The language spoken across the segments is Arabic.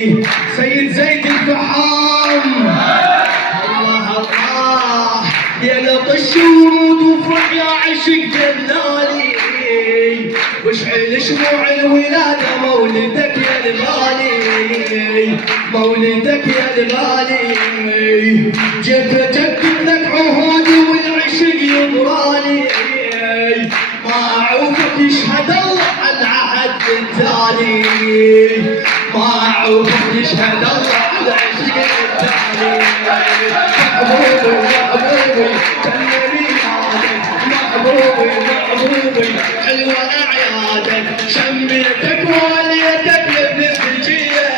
سيد زيد الفحام. الله الله يا لطش ورود وفرح يا عشق جلالي، واشعل شموع الولادة مولدك يا الغالي، مولدك يا الغالي. جيت اجدد لك عهودي والعشق يضرالي، ما اعوفك يشهد الله على العهد التالي، ما اعوفك يشهد الله على العشق التالي. محبوبي محبوبي كلمي عادك، محبوبي محبوبي حلوة اعيادك، شميتك واليتك يا ابن السجية،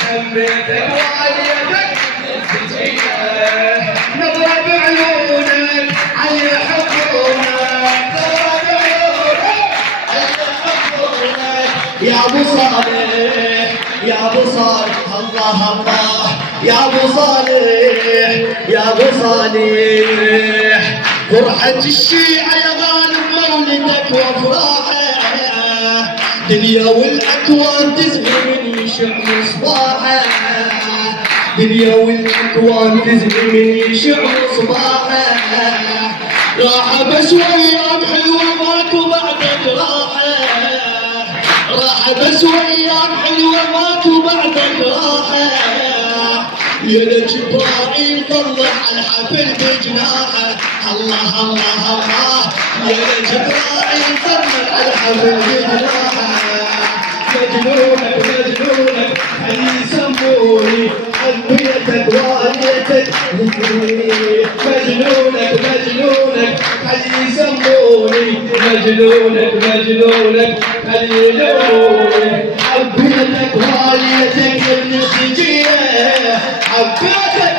شميتك واليتك يا ابن السجية. نظرة بعيونك على يحبونك، نظرة بعيونك على يحبونك. يا ابو صالح يا ابو صالح الله الله، يا ابو صالح يا ابو صالح. فرحة الشيعة يا غالب مولدك وافراحه، دنيا والاكوان تزهي من يشع مصباحه، دنيا والاكوان تزهي من يشع مصباحه. راحه بس وياك حلوه ماكو بعدك راحه، راحه بس وياك حلوه ماكو بعدك راحه. يا لجبرائيل طلع على الحفل بجناحه، الله الله الله. يا لجبرائيل طلع على الحفل بجناحه. مجنونك مجنونك اللي يسموني حبيتك واليتك، مجنونك مجنونك اللي يسموني مجنونك مجنونك اللي يلوموني. حبيتك واليتك يا ابن السجية، حبيتك.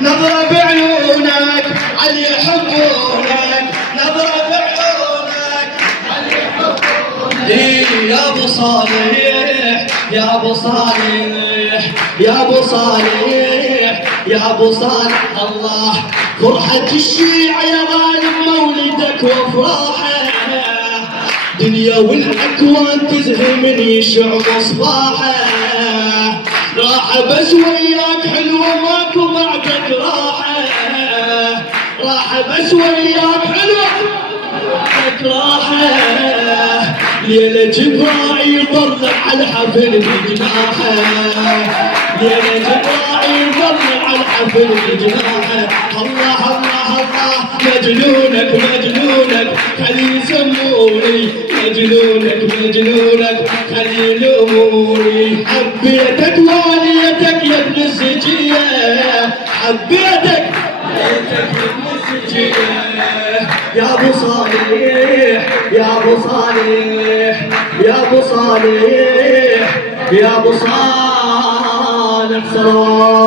نظرة بعيونك علي يحبونك، نظرة بعيونك علي يحبونك. يا ابو صالح يا ابو صالح يا ابو صالح يا ابو صالح الله. فرحة الشيعة يا غالب مولدك وافراحه، دنيا والاكوان تزهي من يشع مصباحه. راحه بس وياك حلوه ماكو بعدك راحه، راحه بس وياك حلوه بعدك راحه. ليلة جبرائيل طلع على الحفل بجناحه، ليلة جبرائيل طلع على الحفل بجناحه. الله الله الله. مجنونك مجنونك خلي يسموني، مجنونك مجنونك خلي يلوموني. حبيتك واليتك يا ابن السجية، حبيتك واليتك يا ابن السجية. يا ابو صالح يا ابو صالح يا ابو صالح يا ابو صالح صلوات.